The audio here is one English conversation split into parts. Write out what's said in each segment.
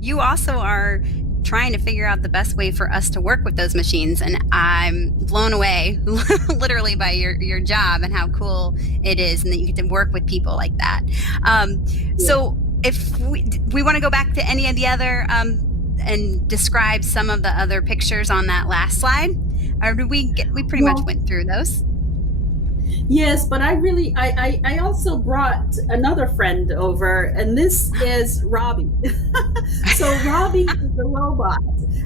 you also are trying to figure out the best way for us to work with those machines. And I'm blown away literally by your job and how cool it is and that you get to work with people like that. Yeah. So if we want to go back to any of the other and describe some of the other pictures on that last slide, or did we pretty much Well, went through those? yes, but I also brought another friend over, and this is Robbie. So Robbie is a robot.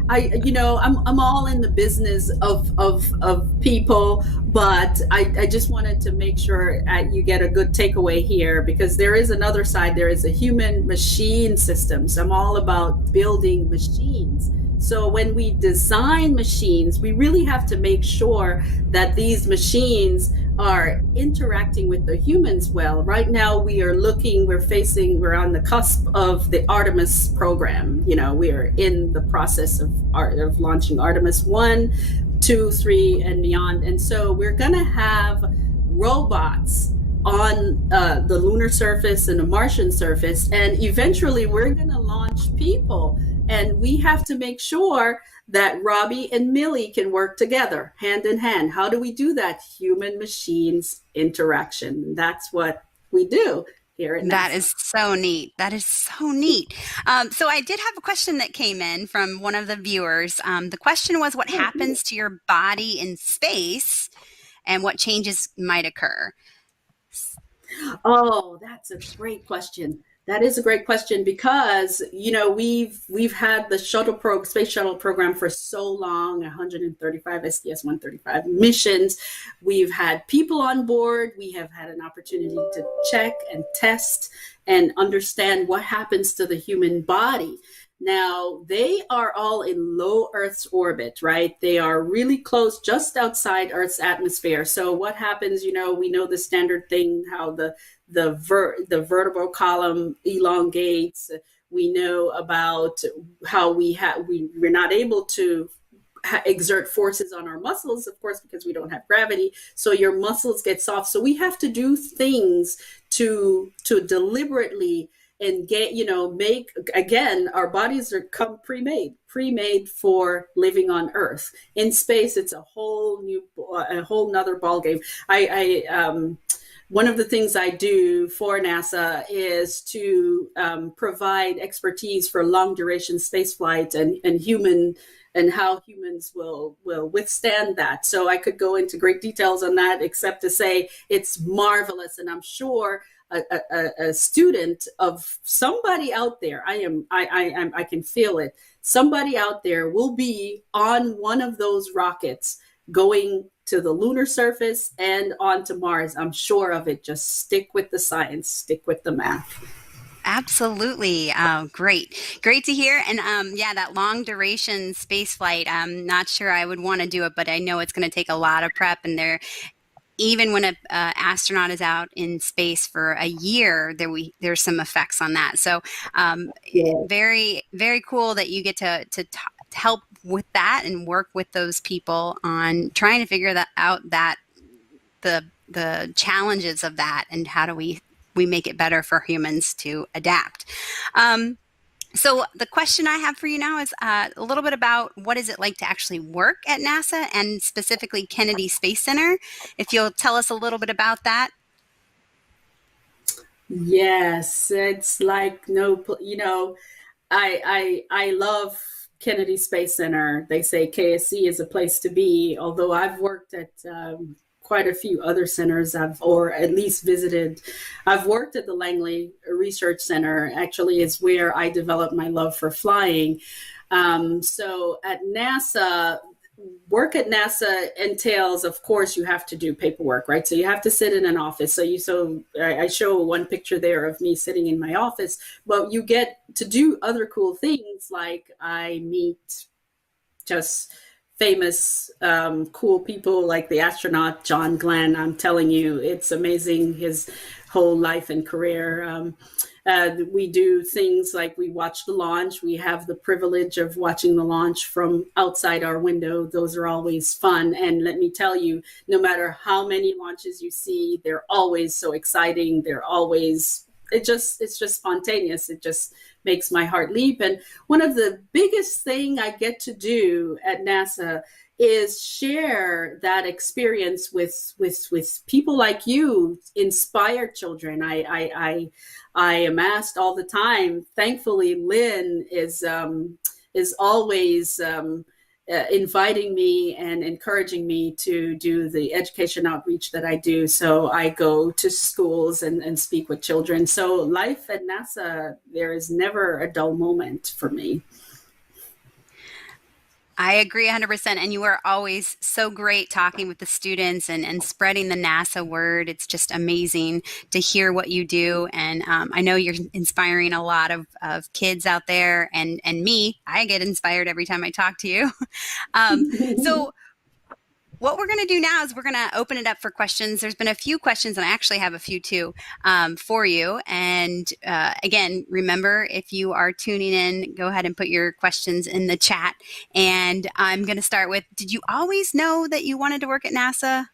I'm all in the business of people, but I just wanted to make sure you get a good takeaway here because there is another side. There is a human machine systems. I'm all about building machines. So when we design machines, we really have to make sure that these machines are interacting with the humans well. Right now, we're on the cusp of the Artemis program. We are in the process of launching Artemis 1, 2, 3, and beyond. And so we're going to have robots on the lunar surface and the Martian surface. And eventually, we're going to launch people. And we have to make sure that Robbie and Millie can work together hand in hand. How do we do that? Human machines interaction. That's what we do here at That NASA. is so neat. That is so neat. So I did have a question that came in from one of the viewers. The question was, what Oh, happens to your body in space and what changes might occur? oh, that's a great question. That is a great question because we've had the space shuttle program for so long, 135 STS-135 missions. We've had people on board. We have had an opportunity to check and test and understand what happens to the human body. Now, they are all in low Earth's orbit, right? They are really close, just outside Earth's atmosphere. So what happens, we know the standard thing, how the vertebral column elongates. We know about how we're not able to exert forces on our muscles, of course, because we don't have gravity. So your muscles get soft. So we have to do things to deliberately and make, again, our bodies are come pre-made for living on Earth. In space, it's a whole nother ball game. I One of the things I do for NASA is to provide expertise for long duration space flight and human and how humans will withstand that. So I could go into great details on that, except to say it's marvelous, and I'm sure a student of somebody out there. I can feel it. Somebody out there will be on one of those rockets going to the lunar surface and onto Mars. I'm sure of it. Just stick with the science, stick with the math. Absolutely. Great. Great to hear. And yeah, that long duration space flight, I'm not sure I would want to do it, but I know it's going to take a lot of prep. And even when an astronaut is out in space for a year, there's some effects on that. So Yeah. very, very cool that you get to help with that and work with those people on trying to figure that out, that the challenges of that and how do we make it better for humans to adapt. So the question I have for you now is a little bit about what is it like to actually work at NASA and specifically Kennedy Space Center. If you'll tell us a little bit about that. Yes, it's like I love Kennedy Space Center. They say KSC is a place to be. Although I've worked at quite a few other centers, or at least visited. I've worked at the Langley Research Center. Actually, is where I developed my love for flying. So at NASA, work at NASA entails, of course, you have to do paperwork, right? So you have to sit in an office. I show one picture there of me sitting in my office, but you get to do other cool things like I meet just famous, cool people like the astronaut John Glenn. I'm telling you, it's amazing his whole life and career. We do things like we watch the launch. We have the privilege of watching the launch from outside our window. Those are always fun. And let me tell you, no matter how many launches you see, they're always so exciting. They're always it's just spontaneous. It just makes my heart leap. And one of the biggest thing I get to do at NASA is share that experience with people like you, inspired children. I am asked all the time. Thankfully, Lynn is always inviting me and encouraging me to do the education outreach that I do. So I go to schools and speak with children. So life at NASA, there is never a dull moment for me. I agree 100%. And you are always so great talking with the students and spreading the NASA word. It's just amazing to hear what you do. And I know you're inspiring a lot of kids out there and me. I get inspired every time I talk to you. So what we're going to do now is we're going to open it up for questions. There's been a few questions, and I actually have a few too for you. And again, remember, if you are tuning in, go ahead and put your questions in the chat. And I'm going to start with, did you always know that you wanted to work at NASA?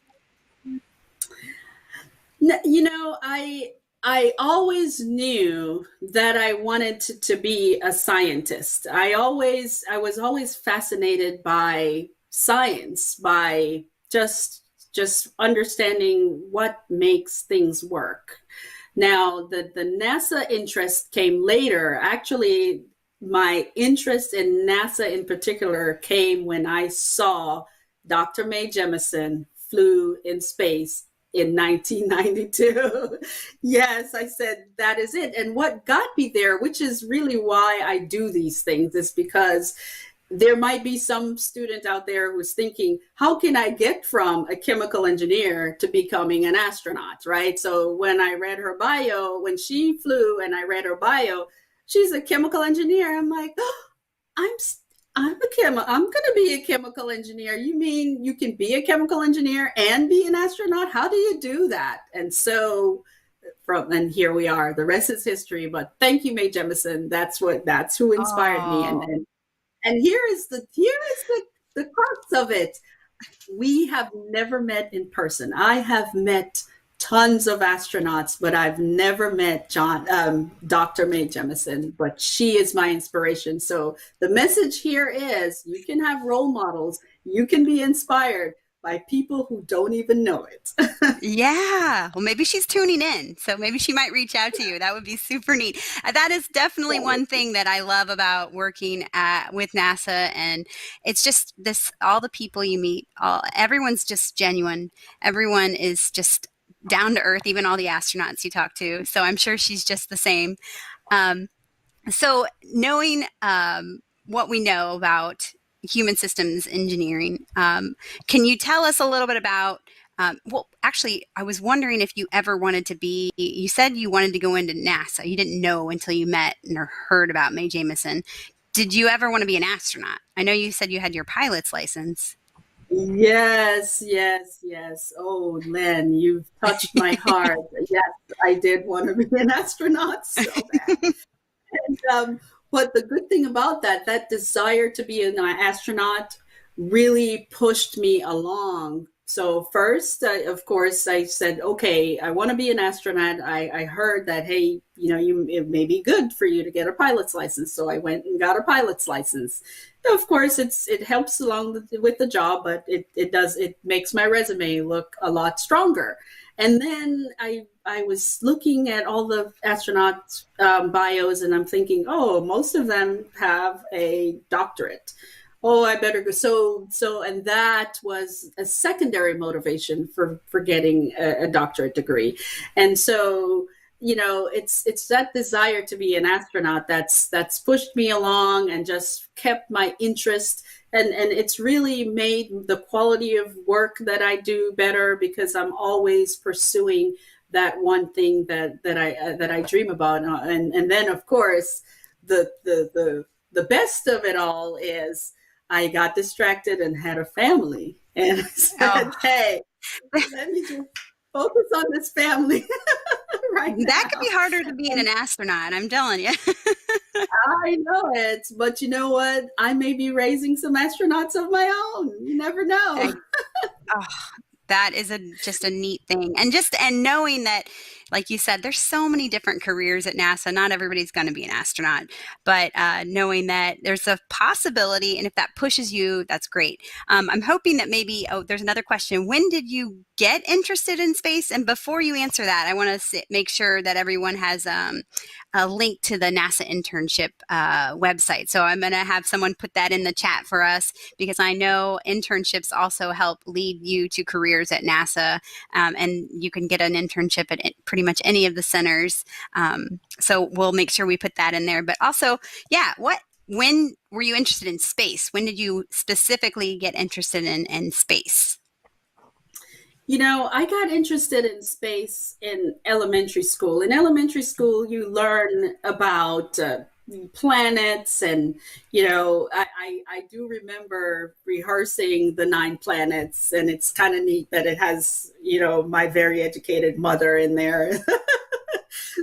You know, I always knew that I wanted to be a scientist. I was always fascinated by science, by just understanding what makes things work. Now, the NASA interest came later. Actually, my interest in NASA in particular came when I saw Dr. Mae Jemison flew in space in 1992. Yes, I said, that is it. And what got me there, which is really why I do these things, is because there might be some student out there who's thinking, how can I get from a chemical engineer to becoming an astronaut, right? So when I read her bio, when she flew and I read her bio, she's a chemical engineer. I'm like, oh, I'm going to be a chemical engineer. You mean you can be a chemical engineer and be an astronaut? How do you do that? And so and here we are. The rest is history. But thank you, Mae Jemison. That's who inspired me. And here is the crux of it. We have never met in person. I have met tons of astronauts, but I've never met Dr. Mae Jemison, but she is my inspiration. So the message here is you can have role models. You can be inspired by people who don't even know it. Yeah. Well, maybe she's tuning in. So maybe she might reach out to you. That would be super neat. That is definitely one thing that I love about working with NASA. And it's just all the people you meet, everyone's just genuine. Everyone is just down to earth, even all the astronauts you talk to. So I'm sure she's just the same. So knowing what we know about human systems engineering, can you tell us a little bit about, well, actually, I was wondering if you ever wanted to be, you said you wanted to go into NASA. You didn't know until you met or heard about Mae Jemison. Did you ever want to be an astronaut? I know you said you had your pilot's license. Yes, yes, yes. Oh, Lynn, you've touched my heart. Yes, I did want to be an astronaut so bad. But the good thing about that desire to be an astronaut really pushed me along. So first, of course, I said, okay, I want to be an astronaut. I heard that, hey, it may be good for you to get a pilot's license. So I went and got a pilot's license. Of course, it helps along with the job, but it makes my resume look a lot stronger. And then I was looking at all the astronaut bios, and I'm thinking, oh, most of them have a doctorate. Oh, I better go. And that was a secondary motivation for getting a doctorate degree. And so, it's that desire to be an astronaut that's pushed me along and just kept my interest. And it's really made the quality of work that I do better because I'm always pursuing that one thing that I dream about. And then, of course, the best of it all is I got distracted and had a family. And I said, hey, let me just focus on this family right now. That could be harder to be an astronaut, I'm telling you. I know it, but you know what? I may be raising some astronauts of my own. You never know. That is just a neat thing. And knowing that like you said, there's so many different careers at NASA. Not everybody's going to be an astronaut, but knowing that there's a possibility, and if that pushes you, that's great. I'm hoping that maybe, oh, there's another question. When did you get interested in space? And before you answer that, I want to make sure that everyone has a link to the NASA internship website. So I'm going to have someone put that in the chat for us, because I know internships also help lead you to careers at NASA, and you can get an internship at pretty much any of the centers. So we'll make sure we put that in there. But also, yeah, when were you interested in space? When did you specifically get interested in space? I got interested in space in elementary school. In elementary school, you learn about planets, and I do remember rehearsing the 9 planets, and it's kind of neat that it has my very educated mother in there.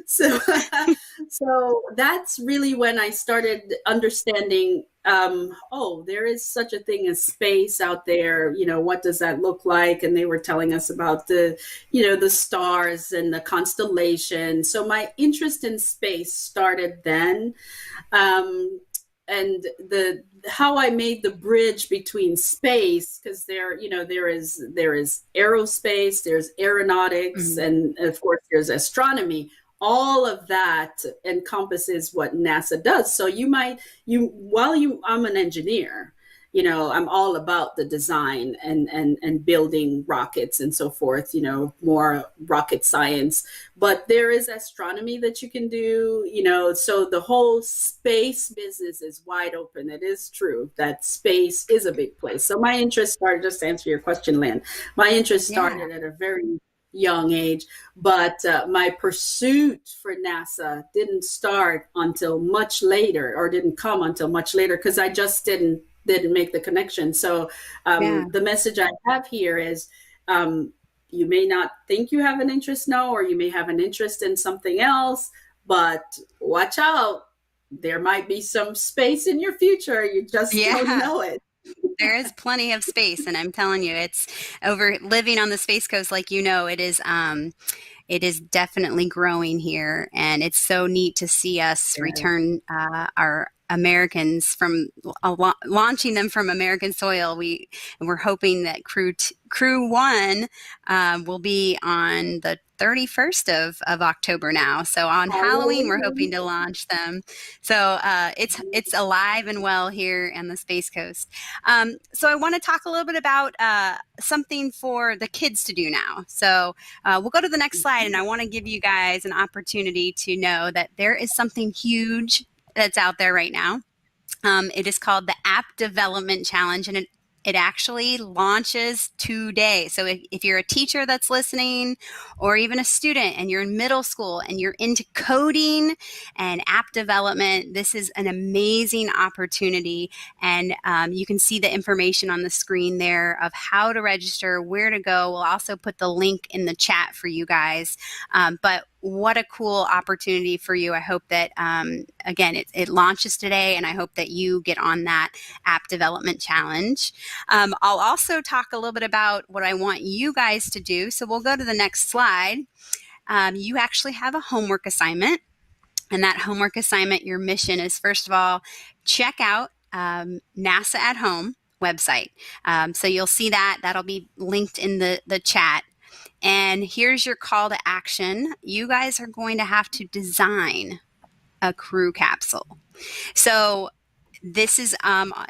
so so that's really when I started understanding, oh, there is such a thing as space out there. What does that look like? And they were telling us about the stars and the constellation. So my interest in space started then. And the how I made the bridge between space, because there is aerospace, there's aeronautics, Mhm. and of course there's astronomy. All of that encompasses what NASA does. So I'm an engineer, I'm all about the design and building rockets and so forth, more rocket science. But there is astronomy that you can do, so the whole space business is wide open. It is true that space is a big place. So my interest started, just to answer your question, Lynn, my interest Yeah, started at a very young age, but my pursuit for NASA didn't start until much later, or didn't come until much later, because I just didn't make the connection. So yeah. the message I have here is, you may not think you have an interest now, or you may have an interest in something else, but watch out. There might be some space in your future. You just don't Yeah, know it. there is plenty of space, and I'm telling you, it's over living on the Space Coast, like it is definitely growing here, and it's so neat to see us Yeah. return our Americans from launching them from American soil. We're hoping that Crew One will be on the 31st of October now. So on Halloween, we're hoping to launch them. So it's alive and well here on the Space Coast. So I want to talk a little bit about something for the kids to do now. So we'll go to the next slide, and I want to give you guys an opportunity to know that there is something huge that's out there right now. It is called the App Development Challenge, and it actually launches today. So if you're a teacher that's listening, or even a student and you're in middle school and you're into coding and app development, this is an amazing opportunity. And you can see the information on the screen there of how to register, where to go. We'll also put the link in the chat for you guys. But what a cool opportunity for you. I hope that, again, it launches today, and I hope that you get on that app development challenge. I'll also talk a little bit about what I want you guys to do. So we'll go to the next slide. You actually have a homework assignment, and that homework assignment, your mission is, first of all, check out NASA at Home website. So you'll see that. That'll be linked in the chat. And here's your call to action. You guys are going to have to design a crew capsule. So this is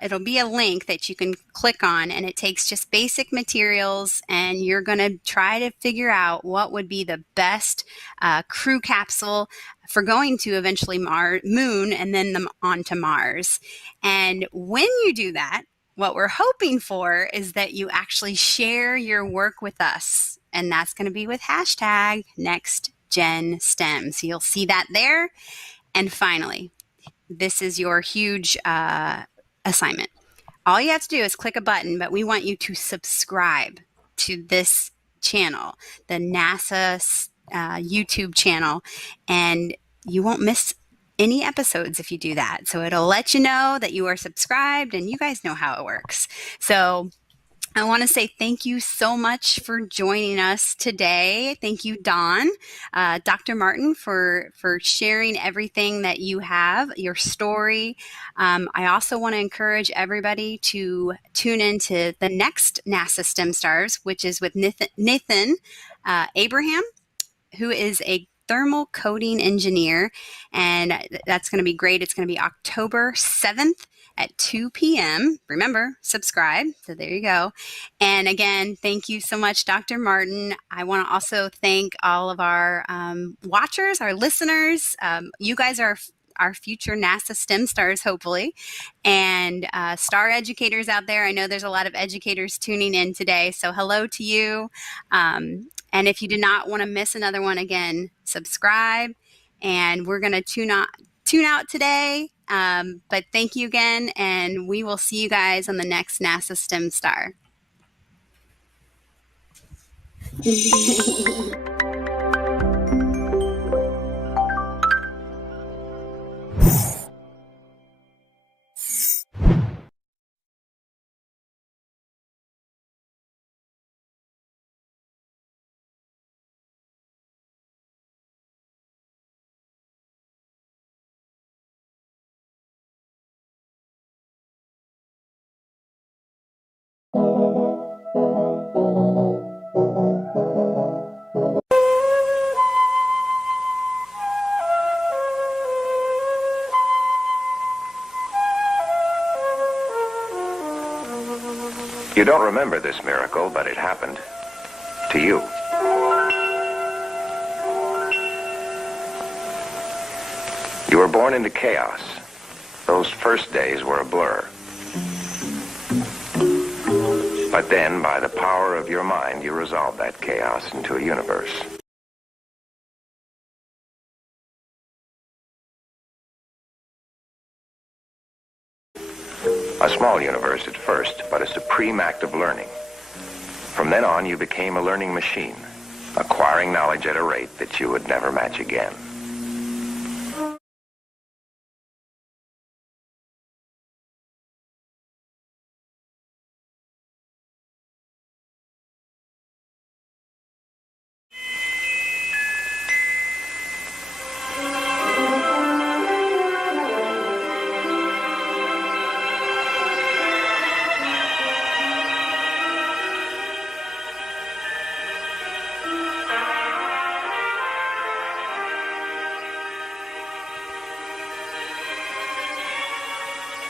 it'll be a link that you can click on, and it takes just basic materials, and you're going to try to figure out what would be the best crew capsule for going to eventually Moon, and then them onto Mars. And when you do that, what we're hoping for is that you actually share your work with us, and that's going to be with hashtag NextGenSTEM. So you'll see that there. And finally, this is your huge assignment. All you have to do is click a button, but we want you to subscribe to this channel, the NASA YouTube channel, and you won't miss any episodes if you do that. So it'll let you know that you are subscribed, and you guys know how it works. So I want to say thank you so much for joining us today. Thank you, Don, Dr. Martin, for sharing everything that you have, your story. I also want to encourage everybody to tune into the next NASA STEM Stars, which is with Nathan Abraham, who is a thermal coating engineer, and that's going to be great. It's going to be October 7th at 2 p.m. Remember, subscribe. So there you go. And again, thank you so much, Dr. Martin. I want to also thank all of our watchers, our listeners. You guys are our future NASA STEM stars, hopefully, and star educators out there. I know there's a lot of educators tuning in today, so hello to you. And if you do not want to miss another one, again, subscribe. And we're going to tune out today. But thank you again, and we will see you guys on the next NASA STEM Star. You don't remember this miracle, but it happened to you. You were born into chaos. Those first days were a blur. But then, by the power of your mind, you resolved that chaos into a universe. A small universe at first, but a supreme act of learning. From then on, you became a learning machine, acquiring knowledge at a rate that you would never match again.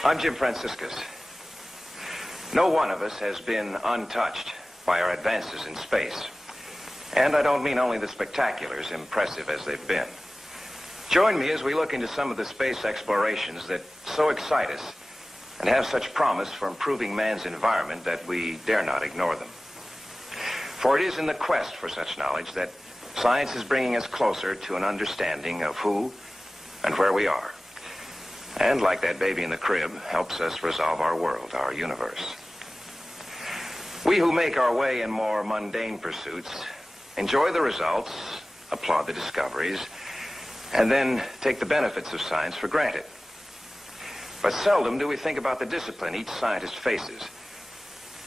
I'm Jim Franciscus. No one of us has been untouched by our advances in space. And I don't mean only the spectaculars, impressive as they've been. Join me as we look into some of the space explorations that so excite us and have such promise for improving man's environment that we dare not ignore them. For it is in the quest for such knowledge that science is bringing us closer to an understanding of who and where we are. And like that baby in the crib, helps us resolve our world, our universe. We who make our way in more mundane pursuits enjoy the results, applaud the discoveries, and then take the benefits of science for granted. But seldom do we think about the discipline each scientist faces.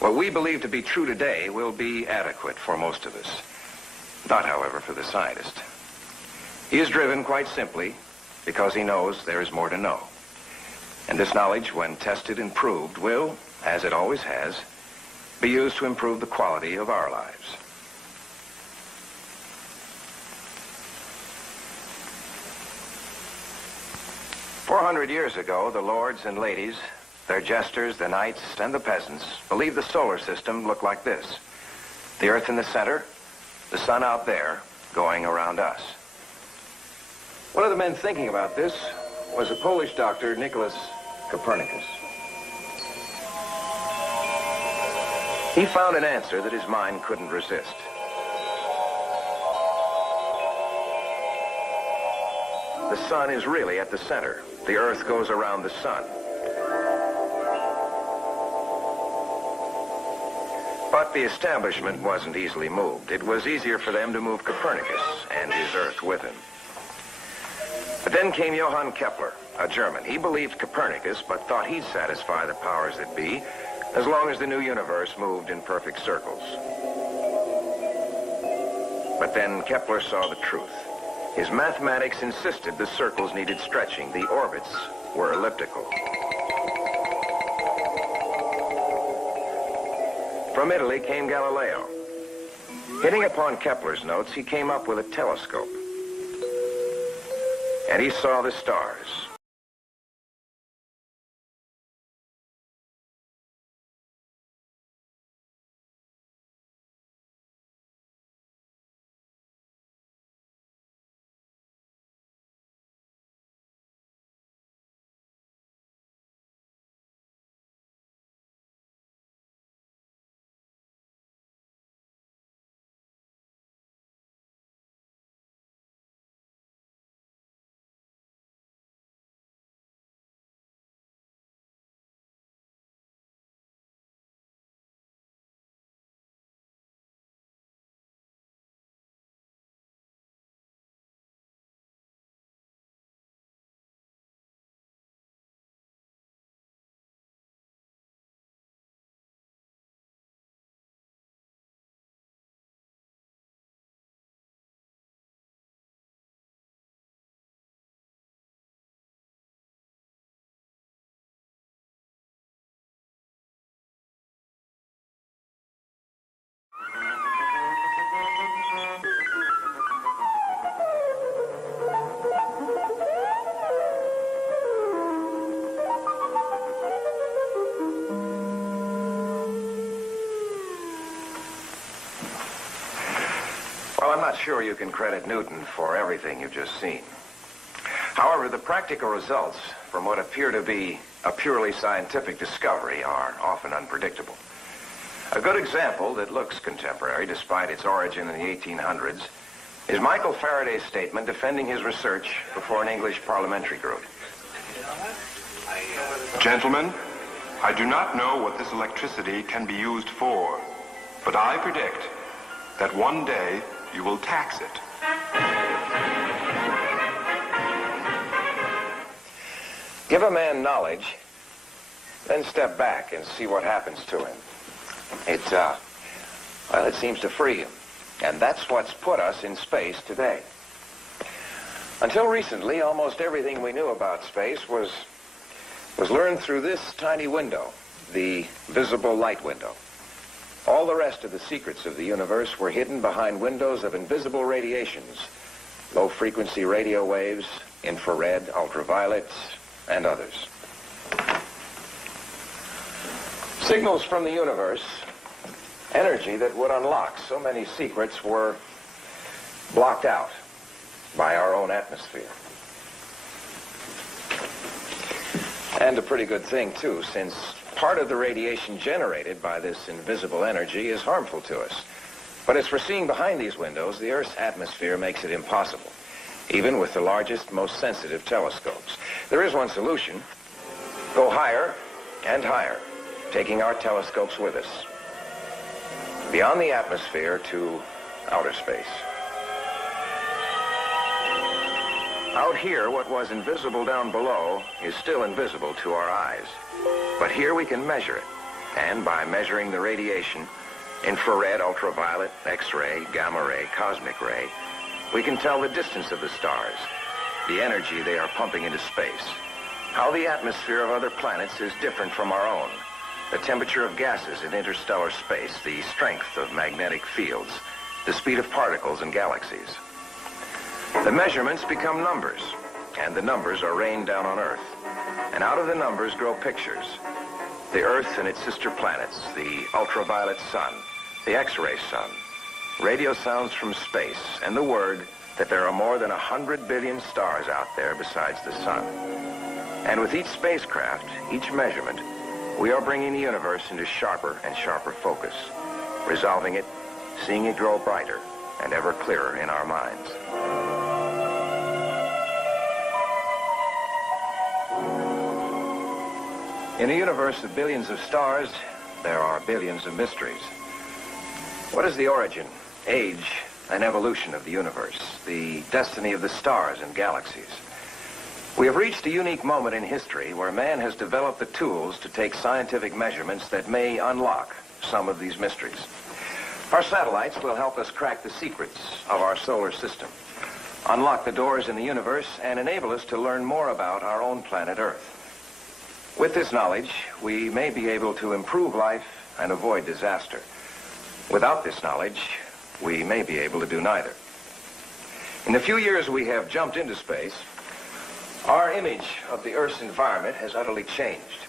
What we believe to be true today will be adequate for most of us. Not, however, for the scientist. He is driven, quite simply, because he knows there is more to know. And this knowledge, when tested and proved, will, as it always has, be used to improve the quality of our lives. "400 years ago, the lords and ladies, their jesters, the knights, and the peasants believed the solar system looked like this. The Earth in the center, the sun out there, going around us." One of the men thinking about this was a Polish doctor, Nicholas Copernicus. He found an answer that his mind couldn't resist. The sun is really at the center. The Earth goes around the sun. But the establishment wasn't easily moved. It was easier for them to move Copernicus and his Earth with him. But then came Johann Kepler, a German. He believed Copernicus, but thought he'd satisfy the powers that be as long as the new universe moved in perfect circles. But then Kepler saw the truth. His mathematics insisted the circles needed stretching. The orbits were elliptical. From Italy came Galileo. Hitting upon Kepler's notes, he came up with a telescope. And he saw the stars. Well, I'm not sure you can credit Newton for everything you've just seen. However, the practical results from what appear to be a purely scientific discovery are often unpredictable. A good example that looks contemporary despite its origin in the 1800s is Michael Faraday's statement defending his research before an English parliamentary group. Gentlemen, I do not know what this electricity can be used for, but I predict that one day you will tax it. Give a man knowledge, then step back and see what happens to him. It seems to free him. And that's what's put us in space today. Until recently, almost everything we knew about space was learned through this tiny window, the visible light window. All the rest of the secrets of the universe were hidden behind windows of invisible radiations, low-frequency radio waves, infrared, ultraviolet, and others. Signals from the universe, energy that would unlock so many secrets, were blocked out by our own atmosphere. And a pretty good thing, too, since part of the radiation generated by this invisible energy is harmful to us. But as for seeing behind these windows, the Earth's atmosphere makes it impossible, even with the largest, most sensitive telescopes. There is one solution. Go higher and higher, taking our telescopes with us, beyond the atmosphere to outer space. Out here, what was invisible down below is still invisible to our eyes. But here we can measure it, and by measuring the radiation, infrared, ultraviolet, X-ray, gamma ray, cosmic ray, we can tell the distance of the stars, the energy they are pumping into space, how the atmosphere of other planets is different from our own, the temperature of gases in interstellar space, the strength of magnetic fields, the speed of particles in galaxies. The measurements become numbers, and the numbers are rained down on Earth. And out of the numbers grow pictures. The Earth and its sister planets, the ultraviolet sun, the X-ray sun, radio sounds from space, and the word that there are more than 100 billion stars out there besides the sun. And with each spacecraft, each measurement, we are bringing the universe into sharper and sharper focus, resolving it, seeing it grow brighter and ever clearer in our minds. In a universe of billions of stars, there are billions of mysteries. What is the origin, age, and evolution of the universe, the destiny of the stars and galaxies? We have reached a unique moment in history where man has developed the tools to take scientific measurements that may unlock some of these mysteries. Our satellites will help us crack the secrets of our solar system, unlock the doors in the universe, and enable us to learn more about our own planet Earth. With this knowledge, we may be able to improve life and avoid disaster. Without this knowledge, we may be able to do neither. In the few years we have jumped into space, our image of the Earth's environment has utterly changed.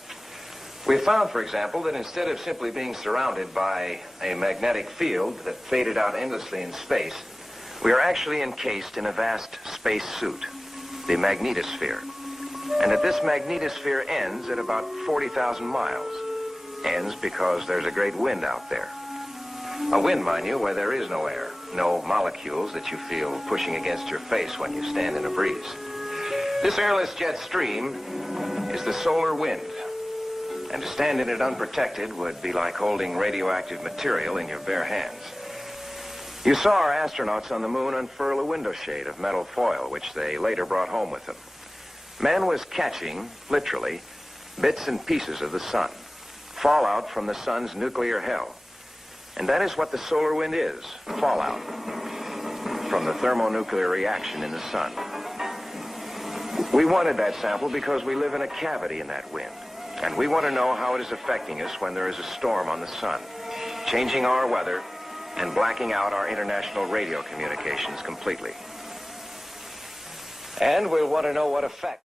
We have found, for example, that instead of simply being surrounded by a magnetic field that faded out endlessly in space, we are actually encased in a vast space suit, the magnetosphere. And that this magnetosphere ends at about 40,000 miles. Ends because there's a great wind out there. A wind, mind you, where there is no air, no molecules that you feel pushing against your face when you stand in a breeze. This airless jet stream is the solar wind. And to stand in it unprotected would be like holding radioactive material in your bare hands. You saw our astronauts on the moon unfurl a window shade of metal foil, which they later brought home with them. Man was catching, literally, bits and pieces of the sun, fallout from the sun's nuclear hell. And that is what the solar wind is, fallout from the thermonuclear reaction in the sun. We wanted that sample because we live in a cavity in that wind, and we want to know how it is affecting us when there is a storm on the sun, changing our weather and blacking out our international radio communications completely. And we'll want to know what effect